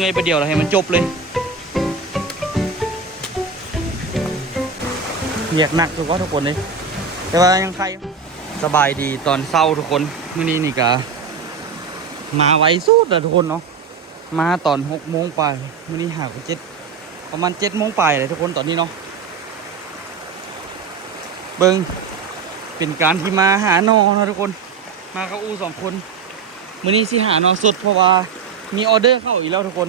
เงยไปเดียวแล้วให้มันจบเลยเรียกหนักทุกคนทุกคนเลยแต่ว่ายังใครสบายดีตอนเศร้าทุกคนมื้อนี้นี่กะมาไวสุดเลยทุกคนเนาะมาตอน6 โมงไปมื้อนี้หากว่าประมาณ7 โมงไปเลยทุกคนตอนนี้เนาะเบิ่งเป็นการที่มาหานอนะทุกคนมากับอู2 คนมื้อนี้สิหานอสดเพราะว่ามีออเดอร์เข้าอีกแล้วทุกคน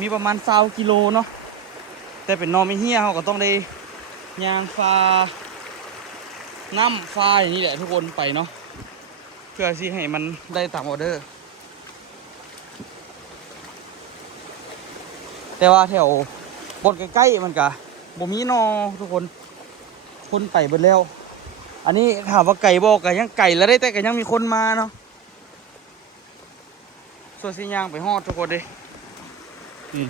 มีประมาณ20 กิโลเนาะแต่เป็นนอไม่เหี้ยเขาก็ต้องได้ยางฟ้าน้ำฟ้าอย่างนี้แหละทุกคนไปเนาะเพื่อที่ให้มันได้ตามออเดอร์แต่ว่าแถวบนใกล้ๆมันกะบ่มีนอทุกคนไปเบิดแล้วอันนี้ถามว่าไก่บอกกะยังไก่แล้วได้แต่ก็ยังมีคนมาเนาะส่วนสิยางไปฮอดทุกคนเลยนี่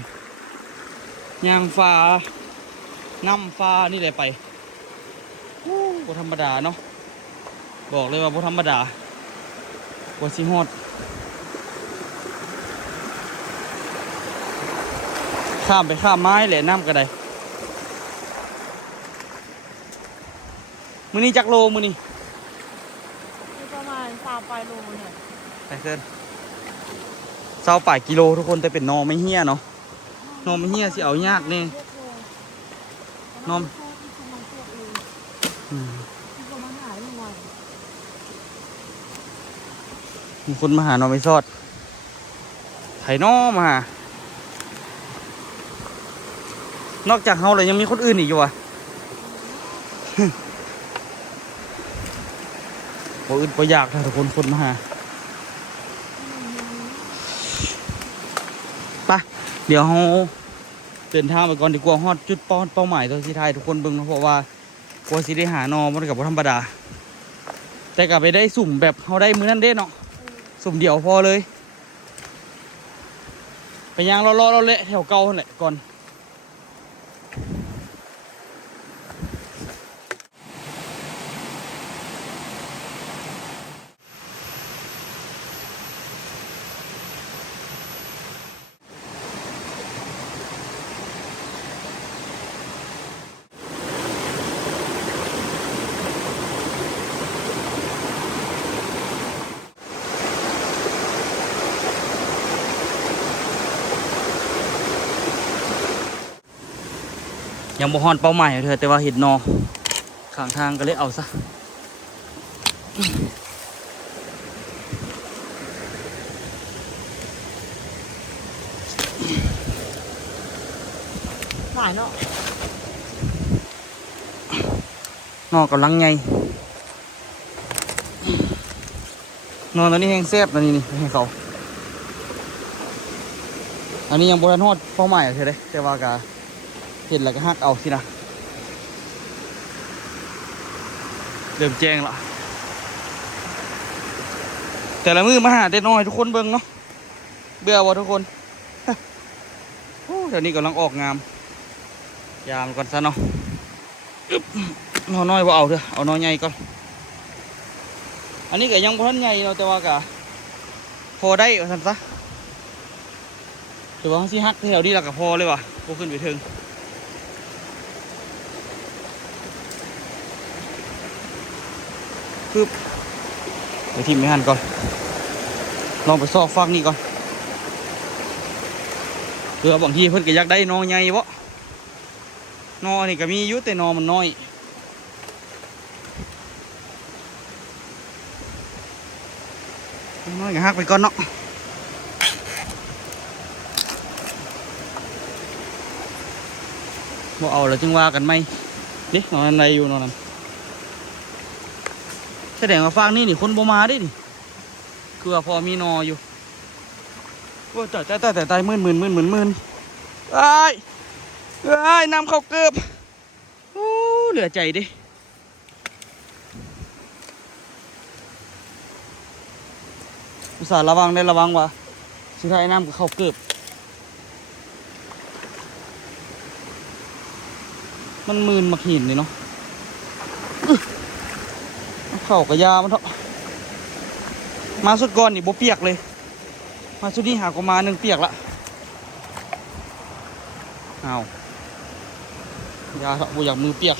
ยางฟ้าน้ำฟ้านี่แหละไปบ่ธรรมดาเนาะบอกเลยว่าบ่ธรรมดากว่าสิฮอดข้ามไปข้ามไม้แหละน้ำก็ได้มื้อนี้จักโลมื้อนี้ประมาณ3 ปลายโลเนี่ยไปเซิน20 ปลายกิโลทุกคนแต่เป็นนอไม่เหี้ยเนาะนอไม่เหี้ยสิเอายากแน่นอมมีคนมาหานอไม่ซอดไถนอมาหานอกจากเฮาเลยยังมีคนอื่นอีกอยู่อ่ะคนอื่นก็อยากนะทุกคนมาหาไปเดี๋ยวเฮาเดินทางไปก่อนดีกว่าฮอดจุดเป้าหมายตัวที่ไทยทุกคนเบิ่งเพราะว่ากลัวสิได้หานอมันกับบ่ธรรมดาแต่กลับไปได้สุ่มแบบเฮาได้มื้อนั้นเด้เนาะสุ่มเดียวพอเลยไปย่างรอเราเละแถวเก่าแหละก่อนยังบ่ฮอนเป้าหมายเธอแต่ว่าเห็นนอข้างทางก็เลยเอาซะหลายเนาะนอกำลังไงนอนตอนนี้แห้งแซ่บตอนนี้นี่ให้เขาอันนี้ยังบ่ทันฮอดเป้าหมายเธอเลยแต่ว่ากะเห็นแล้วก็ฮักเอาสินะเริ่มแจ้งละแต่ละมือมาหาเด็ดน้อยทุกคนเบิ่งเนาะเบื่อบ่ทุกคนเดี๋ยวนี้กำลังออกงามยามก่อนซะเนาะนอน้อยบ่เอาเถอะเอาน้อยใหญ่ก่อนอันนี้ก็ยังบ่ทันใหญ่เนาะแต่ว่ากะพอได้ว่าซั่นซะถือว่าสิฮักแถวนี้แล้วก็พอเลยว่ะบ่ขึ้นไปถึงปึ๊บไปทิมไม่หันก่อนลองไปซอกฟักนี่ก่อนเผื่อบางทีเพิ่นก็อยากได้นอใหญ่บ่นอนี่ก็มีอยู่แต่นอมันน้อยน้อยก็หักไปก่อนเนาะบ่เอาแล้วจึงว่ากันไหมนี่นอนอะไรอยู่นอนนั้นแสดงว่าฟางนี่คนบ่มาได้ดิคือว่าพอมีนออยู่โอ้แต่มื่นเอ้ยน้ำเข้าเกือบโอ้เหลือใจดิอุตส่าห์ระวังได้ระวังวะสุดท้ายน้ำก็เข้าเกือบมันมืนมาหินเลยเนาะเข้ากระยามันเถอะมาสุดก้อนนี่โบเปียกเลยมาสุดนี้หากมา1 เปียกละ อ้าวอย่าบ่อยากมือเปียก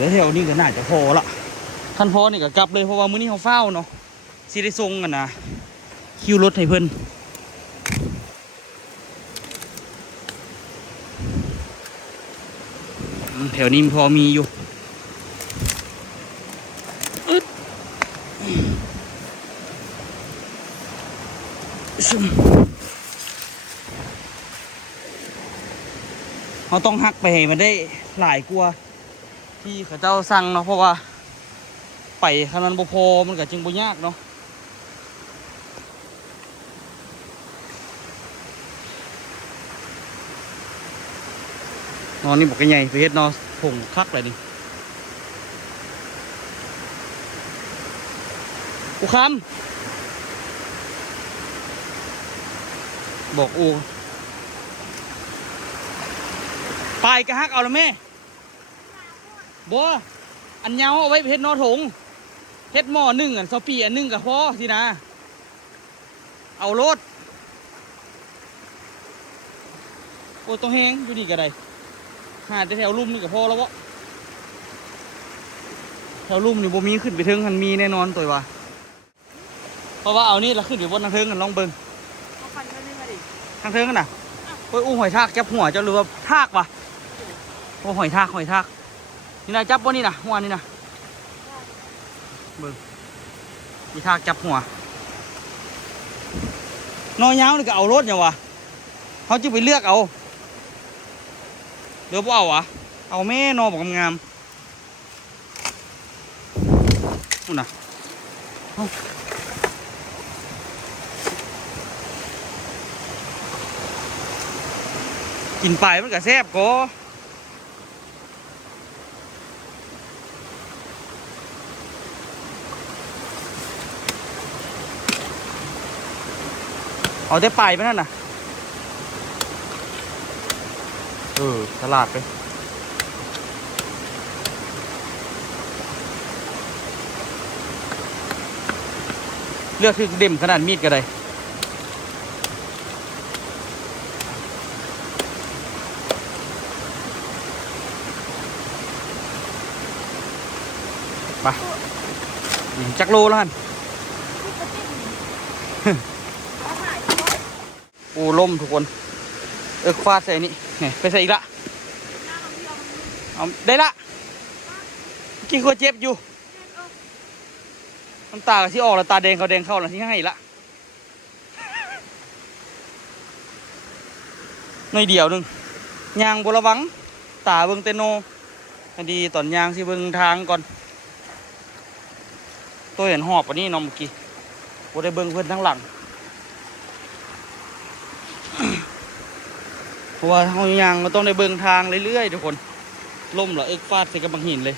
แต่แถวนี้ก็น่าจะพอละท่านพอนี่ก็กลับเลยเพราะว่ามื้อนี้เขาเฝ้าเนาะสิได้ส่งกันนะคิวรถให้เพิ่นแถวนี้พอมีอยู่อึดเขาต้องหักไปให้มันได้หลายกว่าที่เขาเจ้าสั่งเนาะเพราะว่าไปขนาดบ่พอมันก็จึงบ่ยากเนาะนอนนี่บอกกันใหญ่ไปเฮ็ดนอนผงคักเลยนี่อูคำบอกอูไปกระฮักเอาละแม่บัวอันยาวเอาไว้เฮ็ดนอถงเฮ็ดหม้อนึ่งอันซอปีอันนึ่งกับพ่อสินะเอารถโอ้ต้องแห้งอยู่นี่ก็ได้หาแต่แถวลุ่มนี่กับพ่อแล้ววะแถวลุ่มนี่บ่มีขึ้นไปถึงมันมีแน่นอนตัวว่าเพราะว่าเอานี่เราขึ้นไปบนทางเทิงกันลองเบิ่งทางเทิงกันน่ะโอ้ยอู้หอยทากจับหัวเจ้าหรือว่าทากวะโอ้หอยทากนี่นะจับบ่นี่นะหัวนี่นะเบิ่งมีทากจับหัวนอยาวนี่ก็เอารถอย่างวะเขาจะไปเลือกเอาเดี๋ยวบ่เอาวะเอาแม่นอบอกงามนู่นน่ะกินไปมันก็แซ่บก็เอาได้ไปไหมนั่นน่ะตลาดไปเลือกคือเด่มขนาดมีดก็ได้ไปจักโลแล้วฮันโอ้ล่มทุกคนฟาดใส่นี่ไปใส่อีกละเอาได้ละกินข้าวเจ็บอยู่น้ำตาที่ออกแล้วตาแดงเขาแดงเข้าแล้วที่ให้ละหน่อยเดียวนึงยางบระวังตาเบิ่งเตโนดีตอนยางสิเบิ่งทางก่อนตัวเห็นหอบอันนี้น้องเมื่อกี้บ่ได้เบิ่งเพื่อนทั้งหลังเพราะว่าเขายางมันต้องได้เบิ่งทางเรื่อยๆทุกคนล่มเหรอฟาดใส่กับบางหินเลย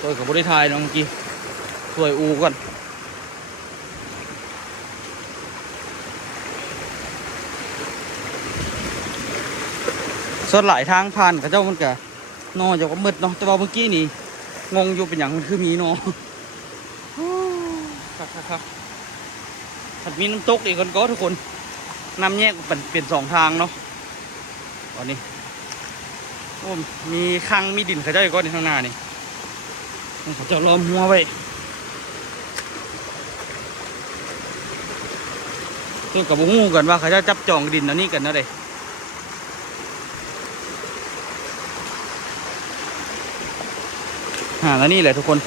ตัวกับบริทายน้องเมื่อกี้สวยอูก่อนส่วนหลายทางผ่านกับเจ้ามันกะนอจะก็มืดเนาะแต่ว่าเมื่อกี้นี่งงอยู่เป็นอย่างมันคือมีนอครับถัดมีน้ำตกอีกคนก็ทุกคนน้ำแยกเปลี่ยนสองทางเนาะตอนนี้โอ้มีคังมีดินเขาเจ้าอีกก้อนในข้างหน้านี่เขาจะล้อมหัวไว้เรื่องกับบุ้งกันว่าเขาจะจับจองดินอันนี้กันนะเด้แล้วนี่แหละทุกคน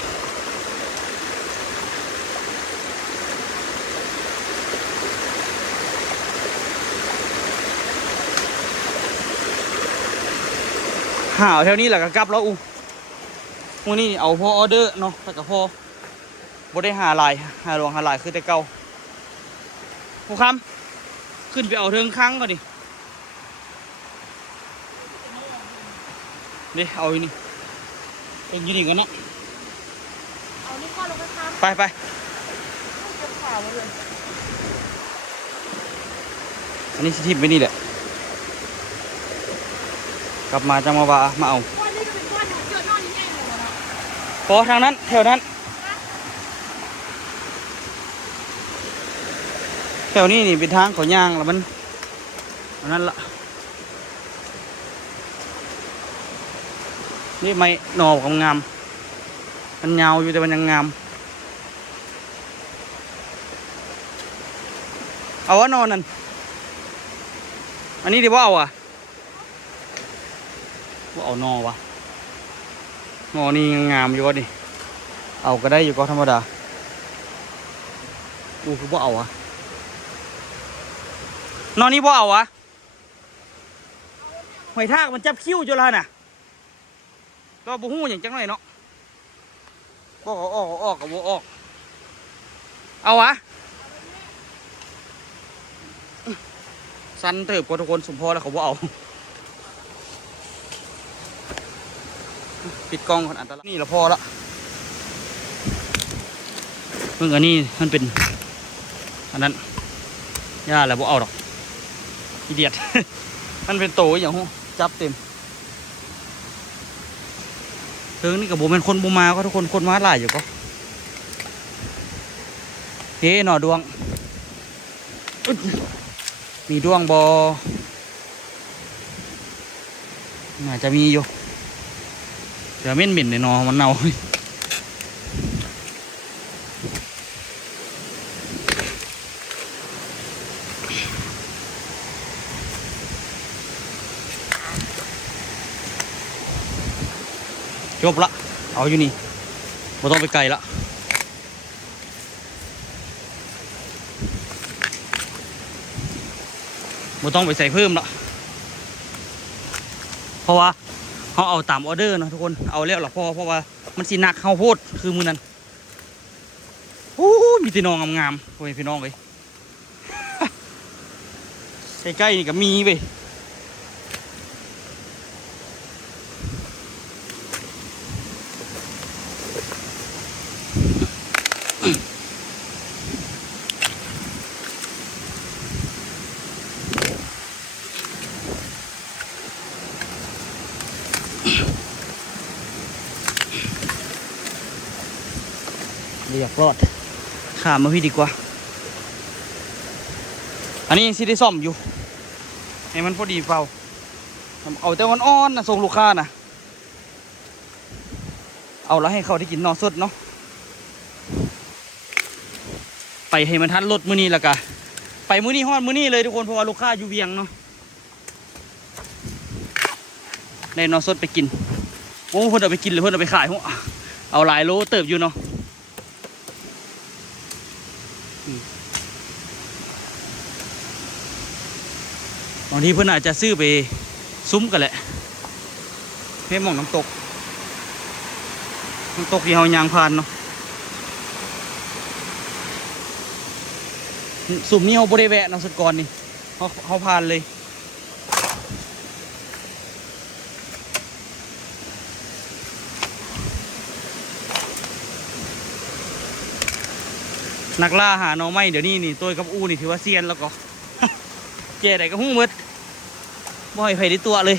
หาแถวนี้แหละก็กลับแล้ววันนี้เอาพอออเดอร์เนาะแต่กับพอบ่ได้หาลายคือแต่เก่าผู้คำขึ้นไปเอาเทิงครั้งก่อนดินี่เอาอยู่นี่เป็นยูนิคกันเนาะเอานี่ข้าลงไปทำไปเก็บข่าวมาเลยอันนี้สิทิมไปนี่แหละ ลับมาจะมาว่ามาเอา ก้อนนี้ก็เป็นก้อนเกิดนอนแย่เลยนะ พอทางนั้นแถวนั้นแถวนี้นี่เป็นทางเขาย่างแล้วมันอันนั้นละนี่ไม้หน่อของงามมันยาวอยู่แต่มันยังงามเอาวะนอนนั่นอันนี้ดีว่าเอาอ่ะว่าเอานอวะนอนี่ยังงามอยู่วะดิเอาก็ได้อยู่ก็ธรรมดากูคือว่าเอาอ่ะนอนนี่ว่าเอาอ่ะหอยทากมันจับคิ้วจุแล้วน่ะก็บุหูอย่างจังหน่อยเนาะก็ออกกับบัออกเอาวะสันเติบกว่าทุกคนสมพอแล้วเขาบ่เอาปิดกล้องคนอันตรายนี่ละพอละเมื่อกี้นี่มันเป็นอันนั้นย่าแล้วบ่เอาดอกอีเดียด มันเป็นโตอย่างหูจับเต็มถึงนี่กับโบเป็นคนบูมาก็ทุกคนมาหลายอยู่ก็เฮ้หน่อดวงมีดวงบอน่าจะมีอยู่เดี๋ยวเหม็นในนอมันเน่าจบละเอาอยู่นี่ไม่ต้องไปไกลละไม่ต้องไปใส่เพิ่มละเพราะว่าเขาเอาตามออเดอร์เนาะทุกคนเอาแล้วหรอเพราะว่ามันสีหนักเขาโพดคือมือนั้นโอ้มีพี่น้องงามๆโอ้ยพี่น้องเลย ใกล้ๆนี่ก็มีไปเรียกรอดข้ามมาพี่ดีกว่าอันนี้ซิได้ซ่อมอยู่ให้มันพอดีเปล่าเอาแต่วันอ่อนนะส่งลูกค้านะเอาแล้วให้เขาได้กินนอสดเนาะไปให้มันทันรถมื้อนี้ละกะไปมื้อนี้ฮอดมื้อนี้เลยทุกคนเพราะว่าลูกค้าอยู่เวียงเนาะได้นอสดไปกินโอ้เพิ่นเอาไปกินหรือเพิ่นเอาไปขายหัวเอาหลายโลเติบอยู่เนาะบางทีเพื่อนอาจจะซื้อไปซุ้มกันแหละให้มองน้ำตกที่เฮายางพานเนาะสุ่มนี้เขาบริแวะเนาะสุดก่อนนี่เขาพานเลยนักล่าหาหน่อไม้เดี๋ยวนี้นี่ตัวกับอูนี่ถือว่าเซียนแล้วก็ เจ๊ไหนก็หุ้งมืดบ่อยไผ่ได้ตัวเลย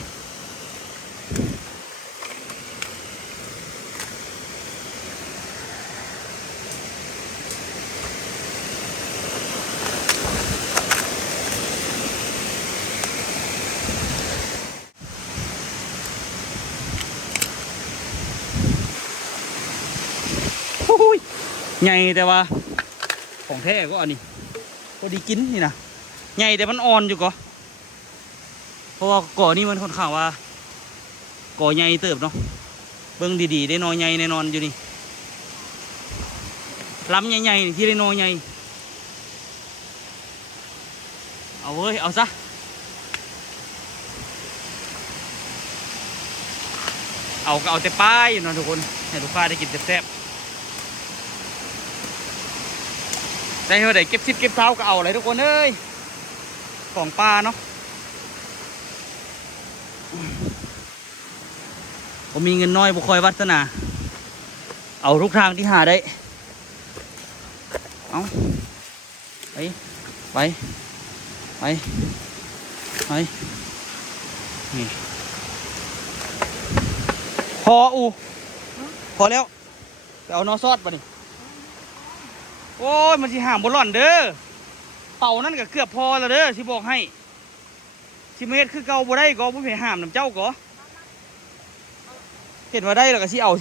ใหญ่แต่ว่าของแท้ก็อันนี้พอดีกินนี่นะใหญ่แต่มันอ่อนอยู่ก็เพราะว่าก่อนี่มันค่อนข้างว่าก่อใหญ่เติบเนาะเบิ่งดีๆได้นอใหญ่แน่นอนอยู่นี่ล้ำใหญ่ๆที่ได้นอใหญ่เอาเว้ยเอาซะเอาก็เอาแต่ป้ายอยู่เนาะทุกคนให้ลูกค้าได้กินแซ่บได้เท่าไหร่เก็บซิบเก็บเท้าก็เอาอะไรทุกคนเอ้ยของปลาเนาะผมมีเงินน้อยบุคอยวัฒนาเอาทุกทางที่หาได้เอาไปไปนี่ พออูพอแล้วไปเอานอซอดป่ะนี่โอ้ยมันสิห่างบนหล่อนเด้อเป่านั่นก็เกือบพอแล้วเด้อสิบอกให้สิเมตรคือเก่าบ่ได้ก็บ่ไปห้ามน้ำเจ้าก็เห็นว่าได้แล้วก็สิเอา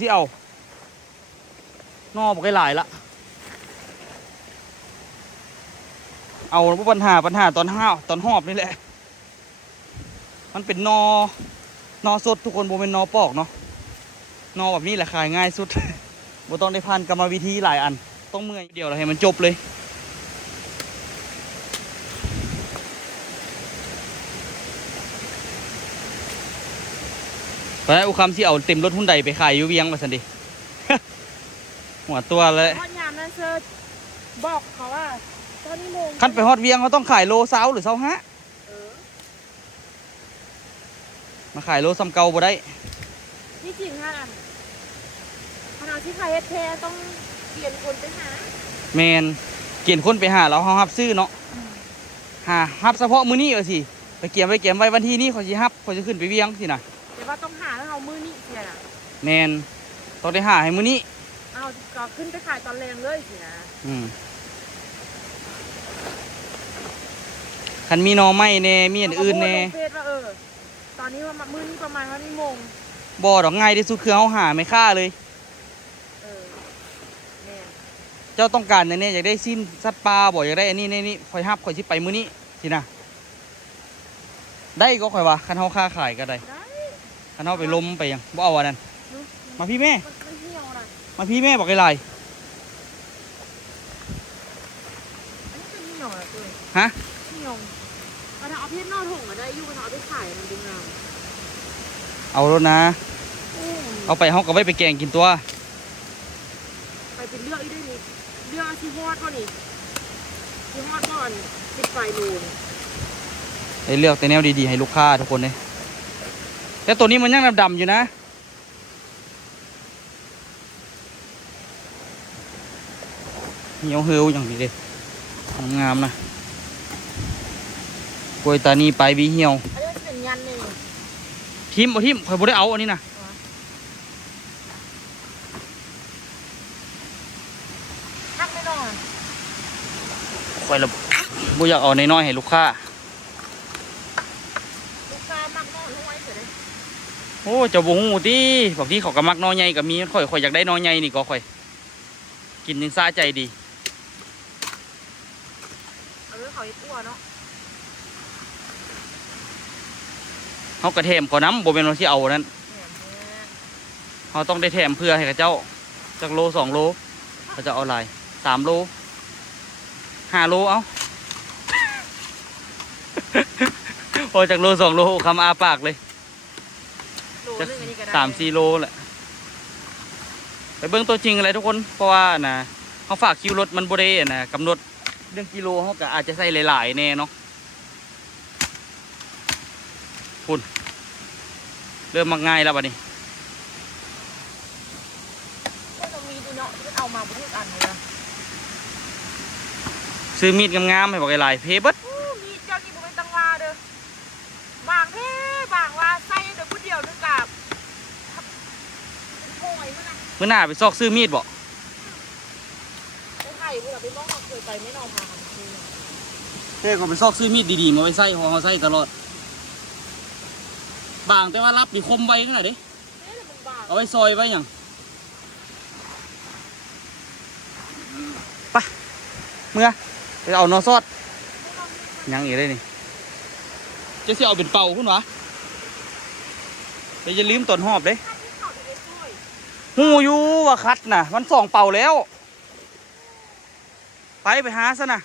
นอบ่ได้หลายละเอาปัญหาตอนหอบนี่แหละมันเป็นนอสดทุกคนบ่เป็นนอปอกเนาะนอแบบนี้แหละขายง่ายสุด บ่ต้องได้ผ่านกรรมวิธีหลายอันต้องเมื่อยเดียวเราให้มันจบเลยเพราะฉะนั้นอุคำที่เอาเต็มรถหุ้นใดไปขายอยู่เวียงมาสันดิ หัวตัวเลย พอดยามนั้นเซอร์บอกเขาว่าตอนนี้โมง ขั้นไปฮอดเวียงเขาต้องขายโลเซาหรือเซาฮะ เออ มาขายโลซ้ำเก่าบ่ได้ ที่จริงฮะขณะที่ใครเฮ็ดแท้ต้องเปลี่ยนคนไปหา แมนเกียนคนไปหาเราเขาฮับซื้อเนาะฮับเฉพาะมื้อนี้เอาสิไปเก็บไว้วันที่นี้เขาสิฮับเขาจะขึ้นไปเวียงสินะ แต่ว่าต้องหาแล้วเอามือนี่เสียนะ แมนต้องได้หาให้มื้อนี้ เอาก็ขึ้นไปขายตอนแรงเลยสินะ คันมีหนอไม้แน่มีอันอื่นแน่ เขาก็โพสต์ลงเฟซว่าตอนนี้ว่ามือนี่ประมาณว่านี่โมง บ่ดอกง่ายที่สุดคือเขาหาไม่ค่าเลย เออแม่ เจ้าต้องการแน่ๆอยากได้สิ้นสัตว์ป่าบ่อยากได้อันนี้นี่คอยฮับคอยสิไปมื้อนี้สินะได้ก็คอยว่าคันเฮาค้าขายก็ได้ ได้ คันเฮาไปล้มไปหยังบ่เอาอันนั้น เนอะ มาพี่แม่ มันเหี่ยวนะ มาพี่แม่บอกไอ้ไร อันนี้เป็นเหี่ยวนะตัว ฮะ เหี่ยวเอาเพชรนอกถุงมาได้อยู่เอาไปขายมันดึงงาม เอาแล้วนะ เอาไปเฮาก็ไว้ไปแกงกินตัว ไปเป็นเลือกอีกได้นี่เลือกที่ฮอดก่อนนี่ที่ฮอดก่อนติดไฟลูน ได้เลือกแต่แนวดีๆให้ลูกค้าทุกคนเลยแต่ตัวนี้มันยังดำๆอยู่นะเหี่ยวเหี่ยวอย่างนี้เลยงามๆนะกล้วยตานีปลายวีเหี่ยว อันนี้มันเป็นยันนี่ ทิมข่อยบ่ได้เอาอันนี้นะ ทักไม่นอน ข่อยละบ่อยากเอาน้อยๆให้ลูกค้า ลูกค้ามักนอนห้วยเฉยเลย โอ้เจ้าบ่ฮู้ติบางทีเขาก็มักนอใหญ่ก็มีข่อยอยากได้นอใหญ่นี่ก็ข่อยกินจังซาใจดี เอาเรื่องเขาไอ้ตัวเนาะ เฮากระแถมขอน้ำบ่แม่นว่าสิเอานั้น แหมเนี่ย เขาต้องได้แถมเพื่อให้กับเจ้าจากโล2 โลเขาจะเอาหลาย3 โล5 โลเอา พอจากโล2 โลคำอาปากเลย โล จะ นึงอันนี้ก็ได้ 3-4 โลแหละไปเบิ่งตัวจริงอะไรทุกคนเพราะว่านะเขาฝากคิวรถมันบ่ได้นะกำหนดเรื่องกิโลเขาก็อาจจะใส่หลายๆแน่เนาะคุณเริ่มมักง่ายแล้วบัดนี้ ก็จะมีดีเนาะที่เอามาบนทุกอันเลยนะ ซื้อมีดงามๆให้บอกหลายๆเพเบิด มีเจ้านี่บุเป็นตังลาเด้อบางเท่บางว่าใส่เดี๋ยวพูดเดียวนึงกับเป็นโอยมั้งนะ เมื่อหน้าไปซอกซื้อมีดบ่ ไปไข่เพื่อไปมองเราเคยไปไม่นอนพากันคืน เท่ก็ไปซอกซื้อมีดดีๆมาไว้ใส่ของเขาใส่ตลอดบางแต่ว่ารับนี่คมไว้ขนาดเด้ เอ๊ะแต่มันบาง เอาไว้ซอยไว้อย่างไปเมื่อไปเอานอซอดยังอีกเลยนี่จะเสียเอาเป็นเป่าคุณวะไปอย่าลืมต้นหอบเด้ ข้าวที่เขาจะได้ช่วย หูอยู่ว่าคัดน่ะมัน2 เป่าแล้วไปหาซะนะ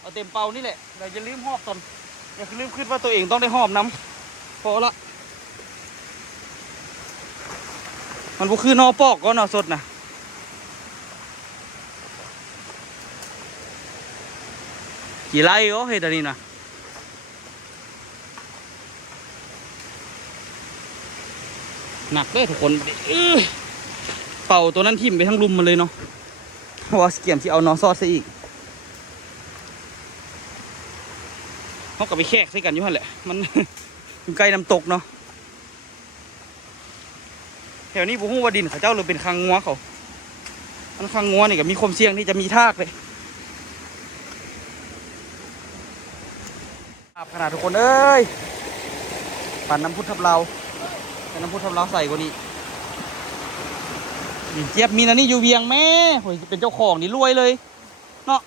เอาเต็มเป่านี่แหละเราจะลืมหอบตนอย่าลืมคิดว่าตัวเองต้องได้หอบน้ำพอละมันบ่คือนอปอกก็นอสดนะกี่ไร่ก็เฮ็ดอันนี้นะหนักเลยทุกคนเป่าตัวนั้นทิ่มไปทั้งลุมมันเลยเนาะเพราะว่าเกี่ยมที่เอานอซอดซะอีกเขากับไปแขกใส่กันอยู่หั่นแหละมัน อยู่ใกล้น้ำตกเนาะ แถวนี้ผมว่าดินเขาเจ้าเลยเป็นคางงัวเขาอันคางงัวนี่ก็มีความเสี่ยงที่จะมีทากเลยขนาดทุกคนเอ้ยปั่นน้ำพุทับเราแต่น้ำพุทับเราใส่กว่านี้ดินเจี๊ยบมีนะนี่อยู่เวียงแม่โหยเป็นเจ้าของนี่รวยเลยเนาะ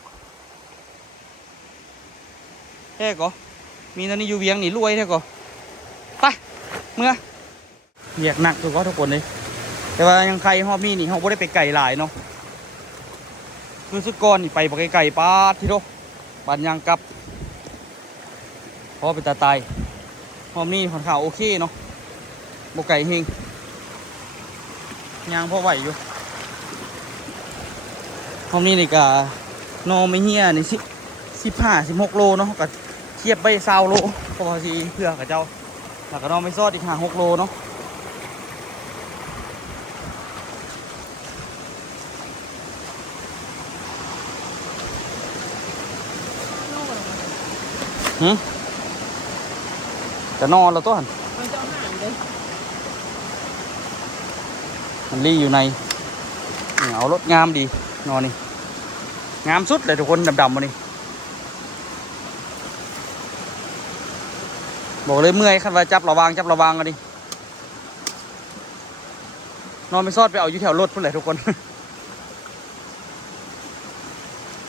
แท้ก็มีนะนี่อยู่เวียงนี่รวยแท้ก็ไปเมื่อเรียกหนักทุกคนทุกคนเลยแต่ว่ายังใครหอบมีนี่เขาไม่ได้ไปไก่หลายเนาะคือสุดก้อนนี่ไปไก่ป้าที่โตบ้านยางกับเพราะเป็นตาตายหอบนี่ค่อนข้างโอเคเนาะบกไก่เฮงยางพอไหวอยู่หอบนี่นี่กะนอไม่เหี้ยนี่15-16 โลเนาะก็เทียบไป20 โลพอทีเพื่อกับเจ้าแล้วก็นอไม่ซอดอีก5-6 โลเนาะจะนอนแล้วตัวหัน มันจะเอาหางเลย มันรีอยู่ในเอารถงามดีนอนนี่งามสุดเลยทุกคนดำๆมานี่บอกเลยเมื่อยคันว่าจับระวังกันดินอนไม่ซอดไปเอาอยู่แถวรถพุ่นเลยทุกคน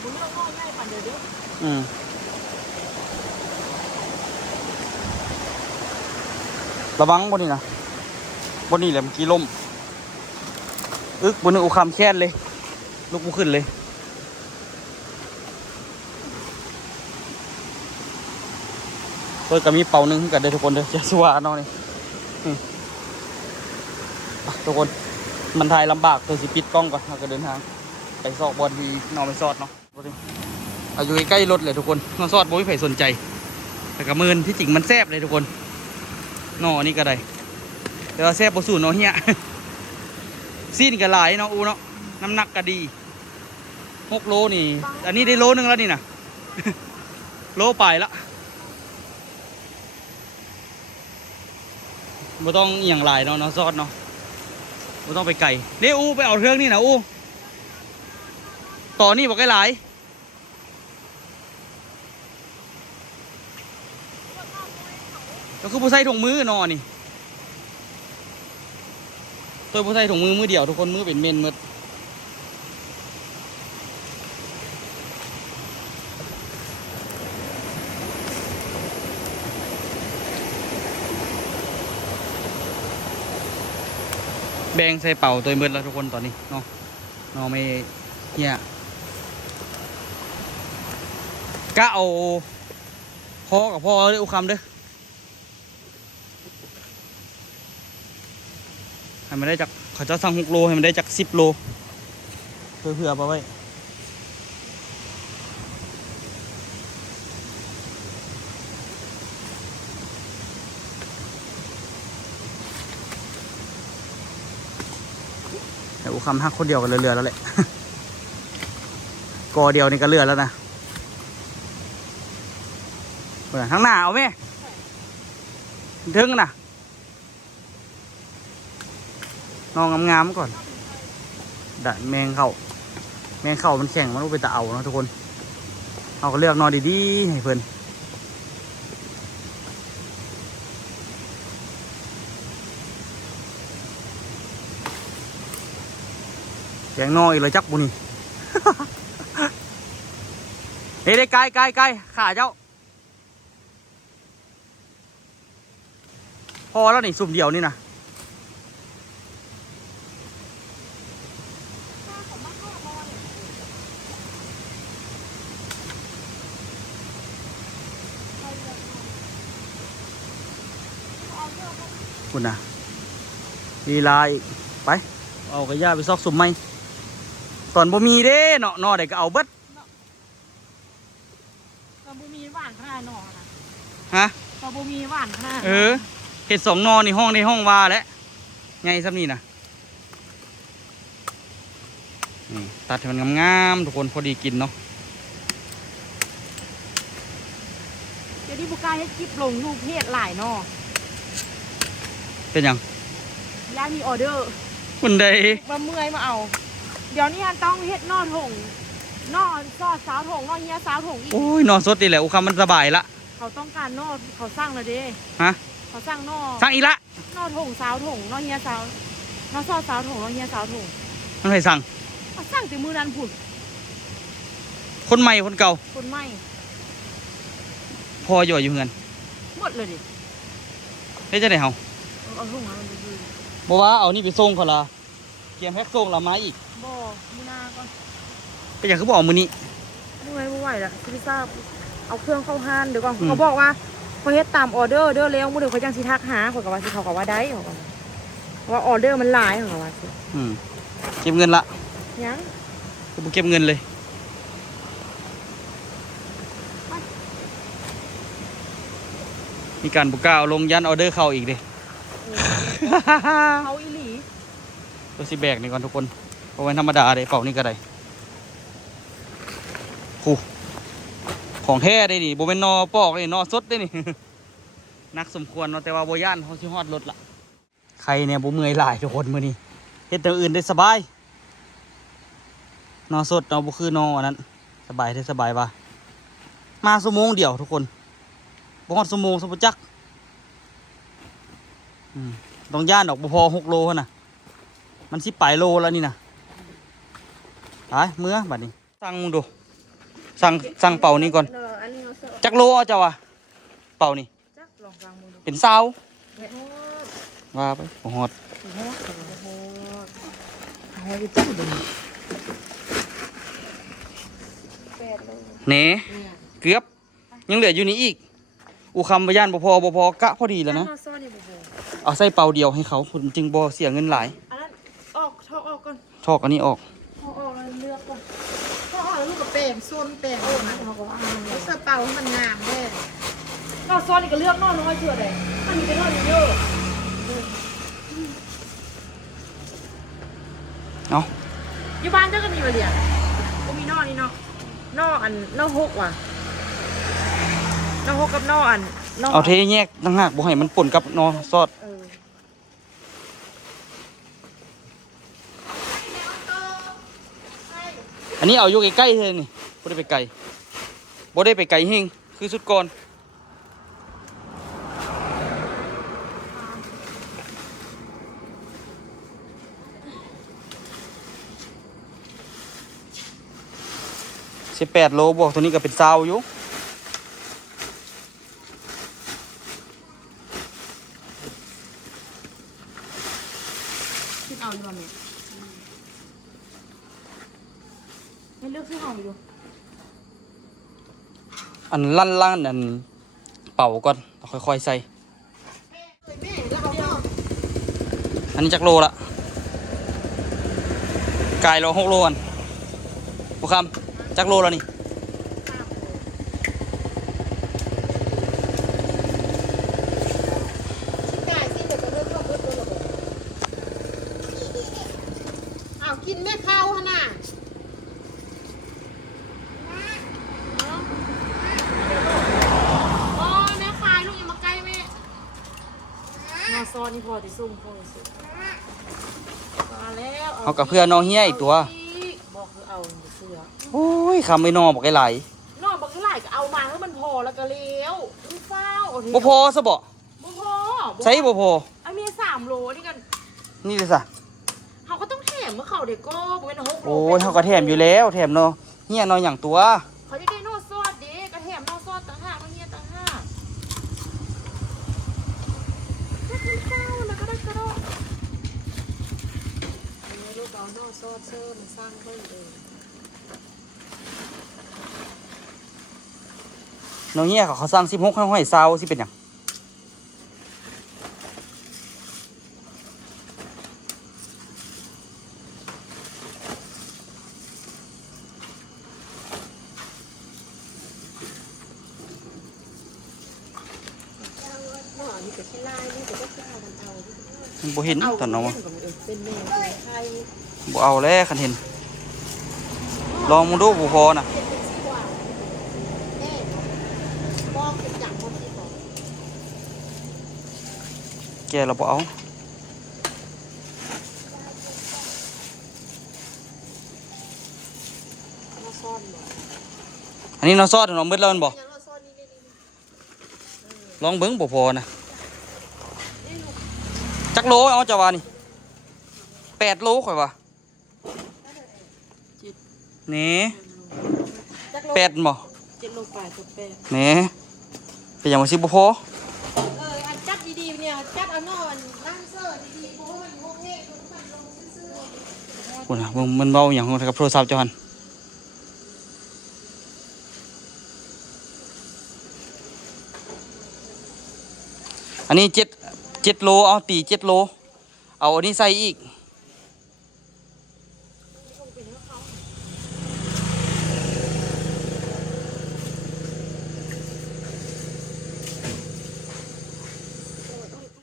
มึงต้องงอง่ายปั่นเดี๋ยว ระวังบนนี้นะบนนี้แหละเมื่อกี้ล่มบนนึงอุคำแค้นเลยลุกมุขึ้นเลยเปิดก็มีเป่าหนึ่งกันเลยทุกคนเลยจะสว่านอนนี่ทุกคนมันถ่ายลำบากตัวสิปิดกล้องก่อนเราก็เดินทางไปซอกบอลที่นอนไปซอดเนาะเอาอยู่ใกล้ๆรถเลยทุกคนนอนซอดบ่มีใครสนใจแต่กระมืนที่จริงมันแซ่บเลยทุกคนนอนี่ก็ได้แต่ว่าแซ่บบ่สูนนอเฮีย ซีนก็หลายเนาะอูเนาะน้ำหนักก็ดี6 โลนี่อันนี้ได้โลนึงแล้วนี่นะ โลไปละบ่ต้องอหย่างหลายเนาะซอดเนาะบ่ต้องไปไก่เด้อูไปเอาเครื่องนี่นะอูต่อนี่บอกให้หลายก็คือผู้ใส่ถุงมือนอนี่ตัวผู้ใส่ถุงมือเดียวทุกคนมือเป็นเมนหมดแบ่งใส่เป่าตัวมืดแล้วทุกคนตอนนี้เนาะเนาะไม่เหี้ยกะเอาพ่อกับพ่อเลยอุคำเด้อให้มันได้จากเขาจะสั่ง6 โลให้มันได้จาก10 โลเพื่อไปไว้แต่อุคำหักคนเดียวกันเรือแล้วแหละ กอเดียวนี่ก็เรือแล้วนะทั้งหน้าเอาไหมถึงนะนองงามๆก่อนดัดแมงเข้ามันแข็งมันรู้ไปตะเอาเนาะทุกคนเอาก็เลือกนอนดีๆให้เพื่อนแกงนออีกเลยจักบุนี่ เฮ้ยได้ไกลขาเจ้าพอแล้วนี่สุ่มเดียวนี่นะคุณนะลีลาอีกไปเอากระยาไปซอกสุ่มไหมตอนบ่มีเด้เนาะนอเด็กก็เอาเบิดตอนบูมีหวานขนาดหนอนะ ฮะตอนบูมีหวานขนาดเห็ด2 นอในห้องว่าแล้วไงซ้ำนี่นะนี่ตัดให้มันงามๆทุกคนพอดีกินเนาะ เดี๋ยวที่บุกายให้คลิปลงรูปเพจหลายหนอ เป็นยัง ย่ามีออเดอร์ คนใด มาเมื่อยมาเอา เดี๋ยวนี้ฮันต้องเฮ็ดนอถงนอซอดสาวถงนอเฮียสาวถงอีก โอ้ยนอนสดนี่แหละอุคำมันสบายละ เขาต้องการนอเขาสร้างเลยเด้ ฮะ เขาสร้างนอ สั่งอีกละ นอถงสาวถงนอเฮียสาวนอซอดสาวถงนอเฮียสาวถง มันใครสั่ง เขาสร้างแต่มือนั้นผุด คนใหม่คนเก่า คนไม่ พออยู่เงิน หมดเลยดิ เฮ้ยจะได้เฮา เอาถุงมามันดู บอกว่าเอานี่ไปส่งเขาละเกมแพ็กส่งละมาอีก บ่มือหน้าก่อน ไปอย่างคือบอกมือนี้ เมื่อยไม่ไหวละพี่ทราบเอาเครื่องเข้าห้านเดี๋ยวก่อน อืม เขาบอกว่าเขาเฮ็ดตามออเดอร์เด้อแล้วมือเดี๋ยวเขาจังสิทักหาเขากับว่าสิเขากับว่าได้เขากับว่าออเดอร์มันหลายเขากับว่าสิ เก็บเงินละ ยัง กูบ่เก็บเงินเลย มีการบุกกล้าเอาลงยันออเดอร์เข้าอีกดิ เขาอีหลี ตัวสิแบกนี่ก่อนทุกคนเอาไว้ธรรมดาเลยเป่านี่ก็ได้หูของแท้ได้ดิโบเป็นนอปอกเลยนอสดได้นี่ นักสมควรเนาะแต่ว่าโบย่านเขาชิฮอดรถละใครเนี่ยโบเมื่อยหลายทุกคนมือนี้เฮ็ดตัวอื่นได้สบายนอสดนอบุคือนออันนั้นสบายได้สบายป่ะมาชั่วโมงเดียวทุกคนบ่ฮอดชั่วโมงสมบูจักต้องย่านออกบ่พอ6 โลหั่นน่ะมันสิไปโลแล้วนี่นะไปเมื่อบัดนี้สั่งมึงดูสั่งเป่านี่ก่อน อันนี้เอาเสื้อ จักโลเอาเจ้าว่ะเป่านี่ จักลองฟังมือดู เป็นซาว โอ้โห ว่าไปบ่ฮอด โอ้โหเอาไปจับดู8 โล เน่ เนี่ย เกือบยังเหลืออยู่นี่อีกอูคำบ่ย่านบ่พอกะพอดีแล้วนะ ซ่อนนี่บ่พอ เอาใส่เป่าเดียวให้เขาคุณจึงบ่เสียเงินหลาย อันนั้นออกถอดออกก่อน ทอกอันนี้ออก ถอดออกแล้วเลือกก่อน เขาเอาลูกกับแป้งส้นแป้ง โอ้นะเขาก็ว่า เขาเสื้อเป่าให้มันงามแน่ นอกซ่อนนี่ก็เลือกนอกน้อยเชื่อเลยอันนี้เป็นนอกเยอะ เอา อยู่บ้านเจ้าก็มีมาเดียวก็มีนอกนี่เนาะนอกอันนอกหกว่ะนอกหกกับนอกอันนอก เอาเทแยกต่างหากบ่ให้มันป่นกับนอซอส เออ อันนี้เอาอยู่ใกล้ๆเท่นี่บ่ได้ไปไกลบ่ได้ไปไกลเฮงคือสุดก่อน18 โลบวกตัวนี้ก็เป็นซาวอยู่ คิดเอาอยู่บ้านเนี่ยไม่เลือกซื้อเอาอยู่ อันลั่นอันเป่าก่อนแล้วค่อยๆใส่ แม่แล้วเอาเนาะ อันนี้จักโลละกายโล6 โลอันผู้คำจักโลแล้วนี่ ได้สิเดี๋ยวก็เลิกเข้าเบิดตัวละบ่เอากินแม่ข้าวหั่นน่ะ อ๋อแม่ขายลูกอย่ามาใกล้แม่นอกซ่อนนี่พอที่ซุ่มพอที่ซุ่มมาแล้ว เอากับเพื่อนนอเฮียอีกตัว บอกคือเอาเสื้อ โอ้ยคำไม่นอบอกไอ้ไหล นอกบอกคือหลายก็เอามาแล้วมันพอแล้วก็เลี้ยวอุ้ยเฝ้าเอาเถะ บ่พอซะบ่ บ่พอ ใช้บ่พอ ไอ้เมีย3 โลนี่กัน นี่เลยซะ เขาก็ต้องแถมเมื่อเขาเด็กก็เป็น6 โล โอ้ยเขาก็แถมอยู่แล้วแถมนอเฮียนออย่างตัว เขาจะได้นอซอดเด็กก็แถมนอซอดต่างหากมันเงี้ยต่างหากแล้วคุณเฝ้านะก็ได้กระโดด อันนี้ลูกเอาเนาะซอสเสื้อมันสร้างเพิ่นเอง นอเฮียเขาสร้าง16ให้ห้อยซาวสิเป็นหยัง เนาะนี่ก็สิลายนี่ก็บ่กล้ามันเอา มันบ่เห็นตอนน้อง เป็นแม่เป็นไทย บ่เอาแล้วคันเห็น ลองมึงดูบ่พอน่ะ เป็นสิกว่าแน่บอกเป็นจังบ่สิบอก แกเราบ่เอา อันนี้เราซอสเรามืดแล้วมันบอก ยังเราซ่อนนี่นี่ ลองเบิ้งบ่พอนะ นี่ลูก จักโลเอาจะว่านี่8 โลข่อยว่านี่ จักโล 8บ่ 7 โลไปกับ8 นี่เป็นอย่างว่าสิบ่พอ อันจัดดีๆเนี่ยจัดเอานอนนั่งเซอร์ดีๆเพราะว่ามันโงงเง่ทุกคนลงซื่อ คุณน่ะมันเบาอย่างกับโทรศัพท์เจ้าหันอันนี้7 โลเอาตี7 โลเอาอันนี้ใส่อีก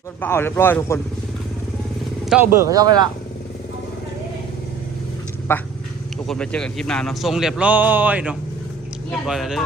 รถมาเอาเรียบร้อยทุกคนเจ้าเบิกเขาเจ้าไปละไปทุกคนไปเจอกันคลิปหน้าเนาะส่งเรียบร้อยเนาะเรียบร้อยแล้วเด้อ